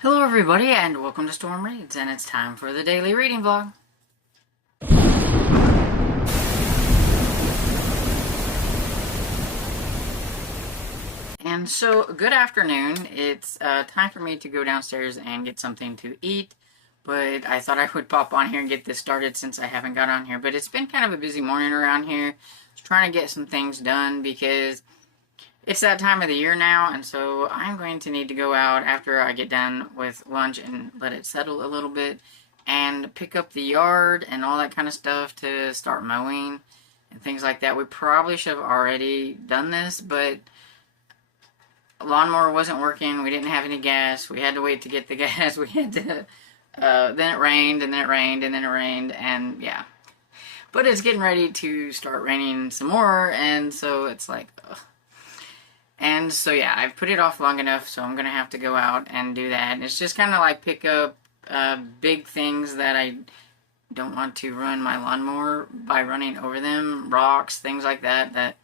Hello everybody and welcome to Storm Reads, and it's time for the daily reading vlog. And so, good afternoon. It's time for me to go downstairs and get something to eat, but I thought I would pop on here and get this started since I haven't got on here. But it's been kind of a busy morning around here. Just trying to get some things done because it's that time of the year now, and so I'm going to need to go out after I get done with lunch and let it settle a little bit and pick up the yard and all that kind of stuff to start mowing and things like that. We probably should have already done this, but lawnmower wasn't working. We didn't have any gas. We had to wait to get the gas. We had to, then it rained, and then it rained, and then it rained, and yeah. But it's getting ready to start raining some more, and so it's like, ugh. And so yeah, I've put it off long enough, so I'm going to have to go out and do that. And it's just kind of like pick up big things that I don't want to ruin my lawnmower by running over them, rocks, things like that, that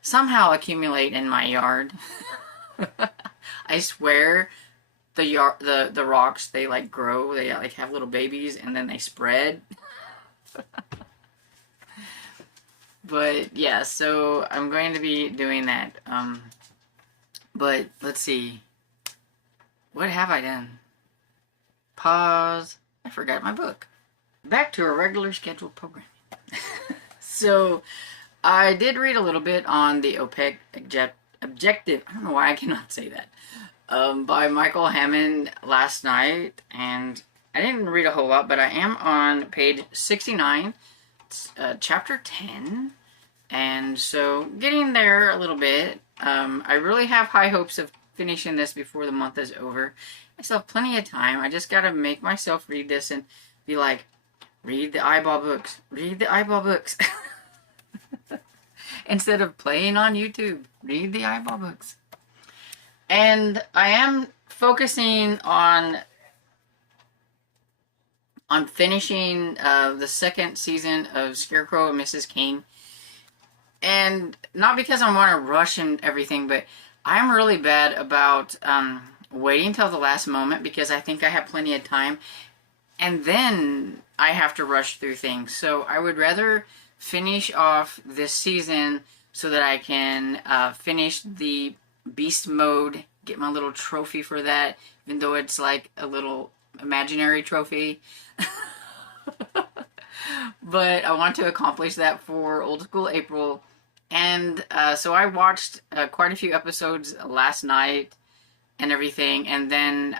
somehow accumulate in my yard. I swear the rocks, they like grow, they like have little babies, and then they spread. But yeah, so I'm going to be doing that. But let's see. What have I done? Pause. I forgot my book. Back to a regular scheduled programming. So I did read a little bit on the OPEC objective. I don't know why I cannot say that. By Michael Hammond last night, and I didn't read a whole lot, but I am on page 69. Chapter 10, and so getting there a little bit. I really have high hopes of finishing this before the month is over. I still have plenty of time. I just gotta make myself read this and be like, read the eyeball books, read the eyeball books. Instead of playing on YouTube, read the eyeball books. And I am focusing on finishing the second season of Scarecrow and Mrs. King. And not because I want to rush and everything, but I'm really bad about waiting till the last moment because I think I have plenty of time. And then I have to rush through things. So I would rather finish off this season so that I can finish the beast mode, get my little trophy for that, even though it's like a little imaginary trophy. But I want to accomplish that for Old School April. And so I watched quite a few episodes last night and everything. And then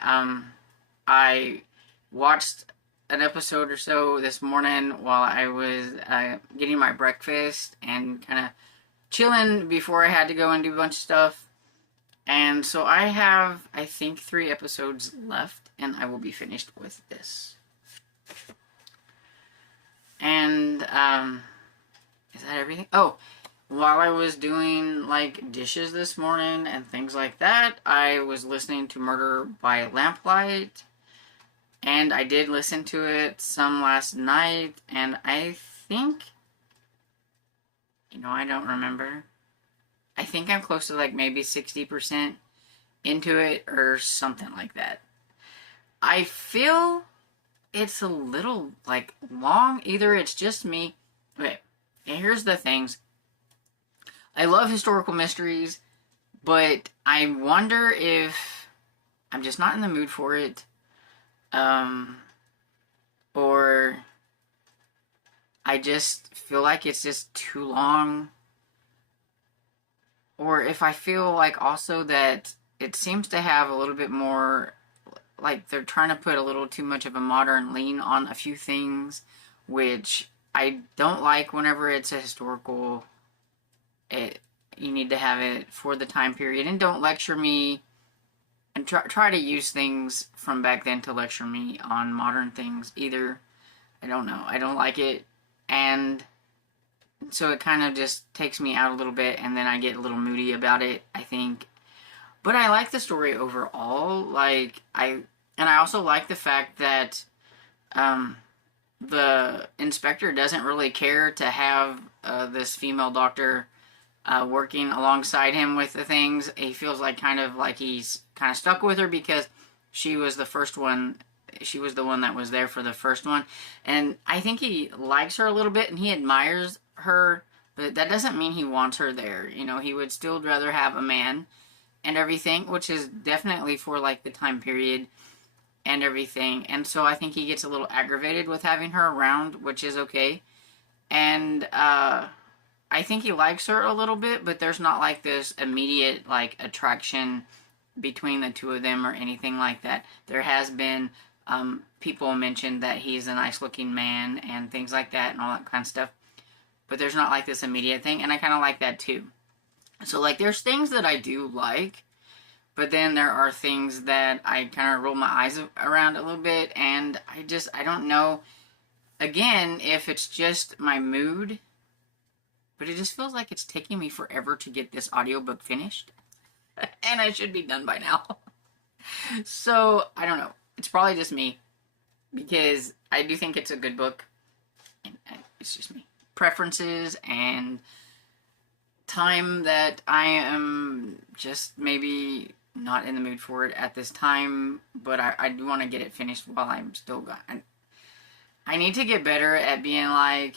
I watched an episode or so this morning while I was getting my breakfast and kind of chilling before I had to go and do a bunch of stuff. And so I have, I think, 3 episodes left, and I will be finished with this. And, is that everything? Oh, while I was doing, like, dishes this morning and things like that, I was listening to Murder by Lamplight. And I did listen to it some last night, and I think, I don't remember. I think I'm close to, like, maybe 60% into it or something like that. I feel it's a little, like, long. Either it's just me. Okay, here's the things. I love historical mysteries, but I wonder if I'm just not in the mood for it. Or I just feel like it's just too long. Or if I feel like also that it seems to have a little bit more, like they're trying to put a little too much of a modern lean on a few things, which I don't like whenever it's a historical. You need to have it for the time period, and don't lecture me and try to use things from back then to lecture me on modern things either. I don't know. I don't like it, and so it kind of just takes me out a little bit, and then I get a little moody about it, I think. But I like the story overall. Like, I also like the fact that the inspector doesn't really care to have this female doctor working alongside him with the things. He feels like kind of like he's kind of stuck with her because she was the first one. She was the one that was there for the first one. And I think he likes her a little bit and he admires her, but that doesn't mean he wants her there. You know, he would still rather have a man and everything, which is definitely for like the time period and everything. And so I think he gets a little aggravated with having her around, which is okay. And I think he likes her a little bit, but there's not like this immediate like attraction between the two of them or anything like that. There has been people mentioned that he's a nice looking man and things like that and all that kind of stuff, but there's not like this immediate thing, and I kind of like that too. So like there's things that I do like, but then there are things that I kind of roll my eyes around a little bit, and I don't know, again, if it's just my mood, but it just feels like it's taking me forever to get this audiobook finished. And I should be done by now. So, I don't know. It's probably just me. Because I do think it's a good book. And it's just me. Preferences and time that I am just maybe not in the mood for it at this time. But I do want to get it finished while I'm still gone. I need to get better at being like,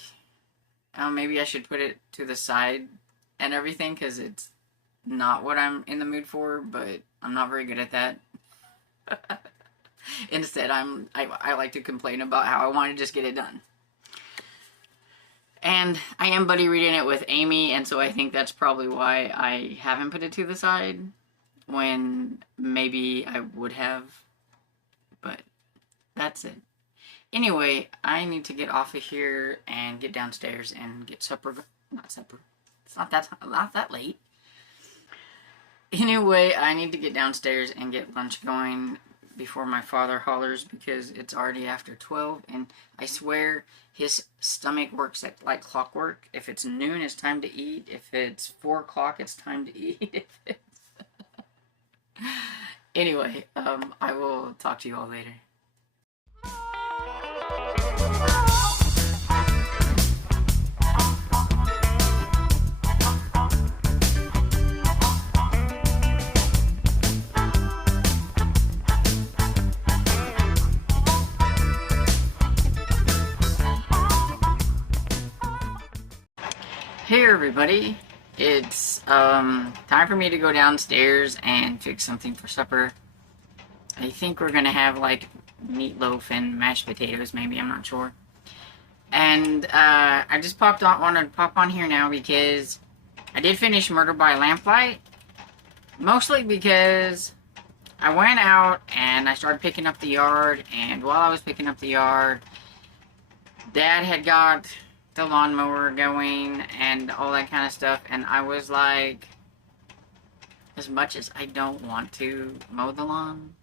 oh, maybe I should put it to the side and everything, because it's not what I'm in the mood for, but I'm not very good at that. Instead, I like to complain about how I want to just get it done. And I am buddy reading it with Amy, and so I think that's probably why I haven't put it to the side when maybe I would have, but that's it. Anyway, I need to get off of here and get downstairs and get supper. Not supper. It's not that late. Anyway, I need to get downstairs and get lunch going before my father hollers, because it's already after 12, and I swear his stomach works like clockwork. If it's noon, it's time to eat. If it's 4 o'clock, it's time to eat. Anyway, I will talk to you all later. Hey everybody, it's time for me to go downstairs and fix something for supper. I think we're gonna have like meatloaf and mashed potatoes, maybe, I'm not sure. And I just wanted to pop on here now because I did finish Murder by Lamplight, mostly because I went out and I started picking up the yard, and while I was picking up the yard, Dad had got the lawnmower going and all that kind of stuff, and I was like, as much as I don't want to mow the lawn,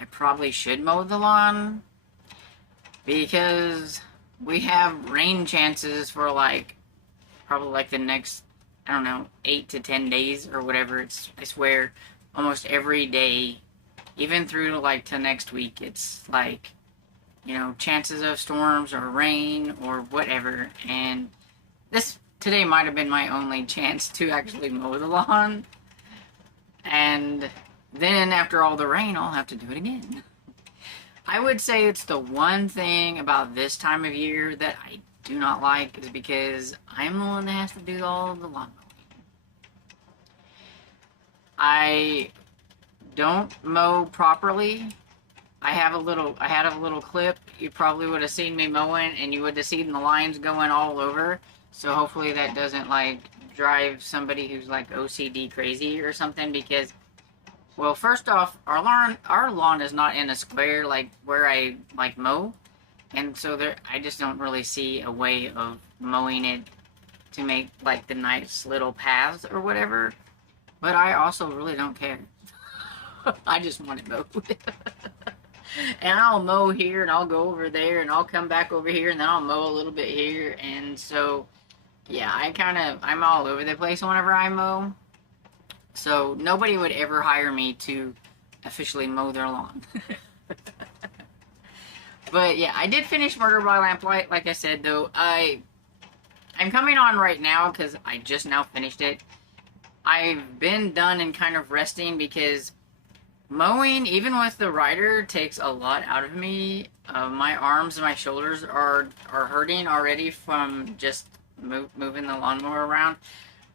I probably should mow the lawn, because we have rain chances for like probably like the next, I don't know, 8 to 10 days or whatever. I swear, almost every day, even through like to next week, it's like, you know, chances of storms or rain or whatever. And today might have been my only chance to actually mow the lawn. And then after all the rain, I'll have to do it again. I would say it's the one thing about this time of year that I do not like, is because I'm the one that has to do all of the lawn mowing. I don't mow properly. I had a little clip. You probably would have seen me mowing, and you would have seen the lines going all over. So hopefully that doesn't like drive somebody who's like OCD crazy or something, because, well, first off, our lawn is not in a square like where I like mow, and so I just don't really see a way of mowing it to make like the nice little paths or whatever. But I also really don't care. I just want it mowed. And I'll mow here, and I'll go over there, and I'll come back over here, and then I'll mow a little bit here. And so, yeah, I'm all over the place whenever I mow. So nobody would ever hire me to officially mow their lawn. But yeah, I did finish Murder by Lamplight, like I said, though. I'm coming on right now because I just now finished it. I've been done and kind of resting because Mowing, even with the rider, takes a lot out of me. My arms and my shoulders are hurting already from just moving the lawnmower around.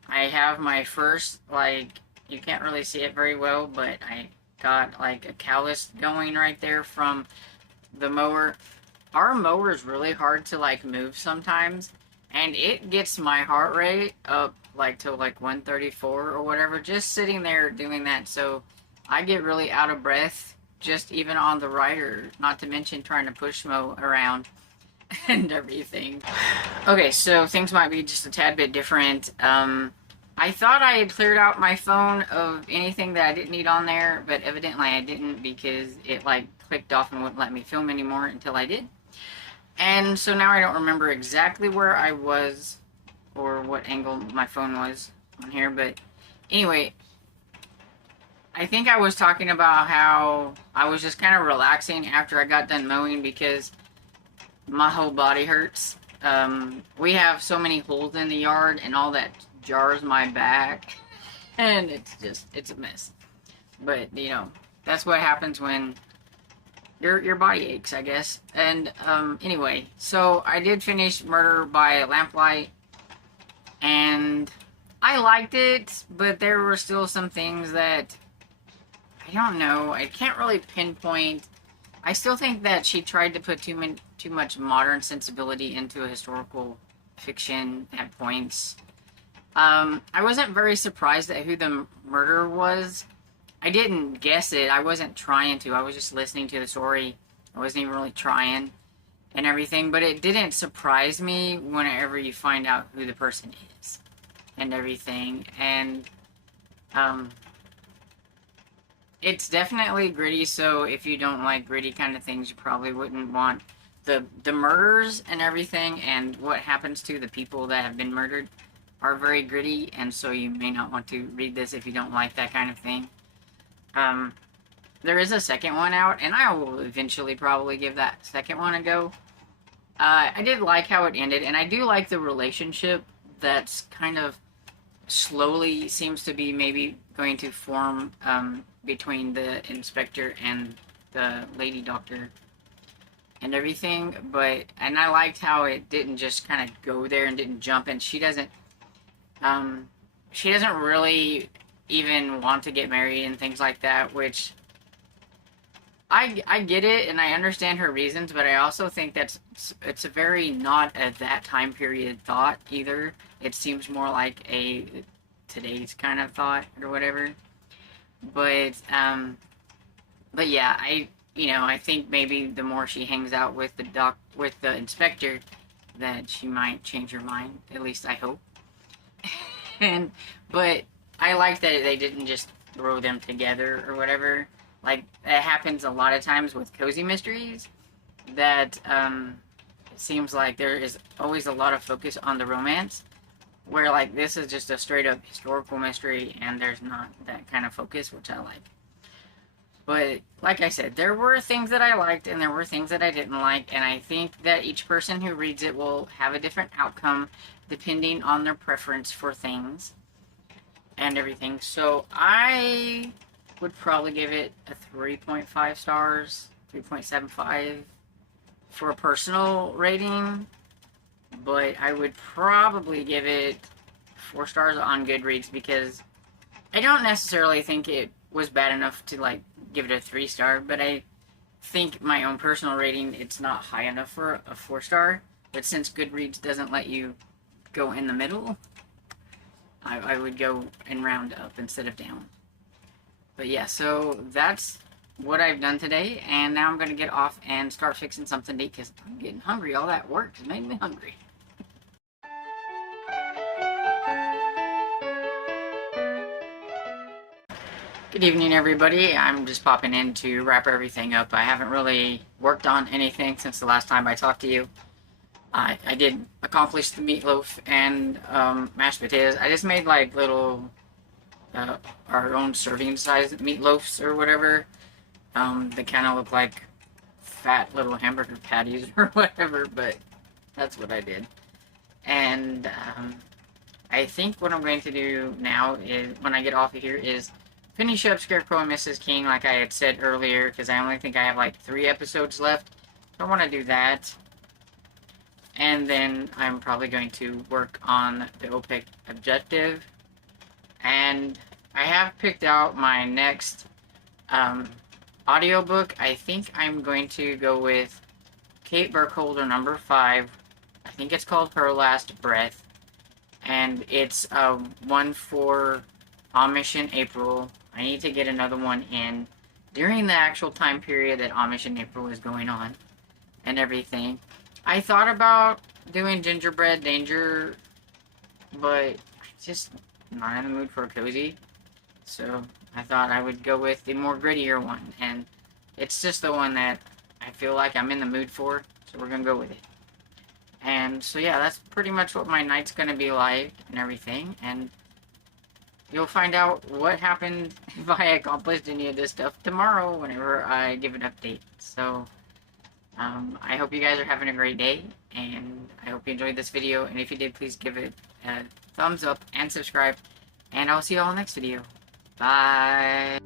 I have my first, like, you can't really see it very well, but I got like a callus going right there from the mower. Our mower is really hard to like move sometimes, and it gets my heart rate up like to like 134 or whatever, just sitting there doing that. So I get really out of breath just even on the rider, not to mention trying to push mow around and everything. Okay, so things might be just a tad bit different. I thought I had cleared out my phone of anything that I didn't need on there, but evidently I didn't, because it like clicked off and wouldn't let me film anymore until I did. And so now I don't remember exactly where I was or what angle my phone was on here, but anyway, I think I was talking about how I was just kind of relaxing after I got done mowing because my whole body hurts. We have so many holes in the yard and all that jars my back, and it's a mess. But, you know, that's what happens when your body aches, I guess. And, anyway, so I did finish Murder by Lamplight, and I liked it, but there were still some things that, I don't know, I can't really pinpoint. I still think that she tried to put too much modern sensibility into a historical fiction at points. I wasn't very surprised at who the murderer was. I didn't guess it. I wasn't trying to. I was just listening to the story. I wasn't even really trying and everything. But it didn't surprise me whenever you find out who the person is and everything. And, it's definitely gritty, so if you don't like gritty kind of things, you probably wouldn't want the murders and everything, and what happens to the people that have been murdered are very gritty, and so you may not want to read this if you don't like that kind of thing. There is a second one out, and I will eventually probably give that second one a go. I did like how it ended, and I do like the relationship that's kind of slowly seems to be maybe going to form, between the inspector and the lady doctor and everything. And I liked how it didn't just kind of go there and didn't jump, and she doesn't really even want to get married and things like that, which I get it, and I understand her reasons, but I also think it's a very not at that time period thought either. It seems more like a today's kind of thought or whatever. But yeah, I think maybe the more she hangs out with the inspector, that she might change her mind. At least I hope. But I like that they didn't just throw them together or whatever. Like, it happens a lot of times with cozy mysteries, that it seems like there is always a lot of focus on the romance, where like this is just a straight up historical mystery and there's not that kind of focus, which I like. But like I said, there were things that I liked and there were things that I didn't like, and I think that each person who reads it will have a different outcome depending on their preference for things and everything. So I would probably give it a 3.5 stars, 3.75 for a personal rating. But I would probably give it 4 stars on Goodreads, because I don't necessarily think it was bad enough to like give it a 3 star, but I think my own personal rating, it's not high enough for a 4 star. But since Goodreads doesn't let you go in the middle, I would go and round up instead of down. But yeah, so that's what I've done today, and now I'm going to get off and start fixing something to eat, because I'm getting hungry. All that work has made me hungry. Good evening, everybody. I'm just popping in to wrap everything up. I haven't really worked on anything since the last time I talked to you. I did accomplish the meatloaf and mashed potatoes. I just made like little our own serving size meatloafs or whatever. They kind of look like fat little hamburger patties or whatever, but that's what I did. And I think what I'm going to do now is, when I get off of here, is finish up Scarecrow and Mrs. King like I had said earlier, because I only think I have like 3 episodes left. So I want to do that. And then I'm probably going to work on the OPEC objective. And I have picked out my next audiobook. I think I'm going to go with Kate Burkholder #5. I think it's called Her Last Breath. And it's one for Amish in April. I need to get another one in during the actual time period that Amish in April is going on and everything. I thought about doing Gingerbread Danger, but I'm just not in the mood for a cozy. So I thought I would go with the more grittier one, and it's just the one that I feel like I'm in the mood for, so we're gonna go with it. And so yeah, that's pretty much what my night's gonna be like and everything, and you'll find out what happened if I accomplished any of this stuff tomorrow whenever I give an update. So I hope you guys are having a great day, and I hope you enjoyed this video, and if you did, please give it a thumbs up and subscribe, and I'll see you all next video. Bye!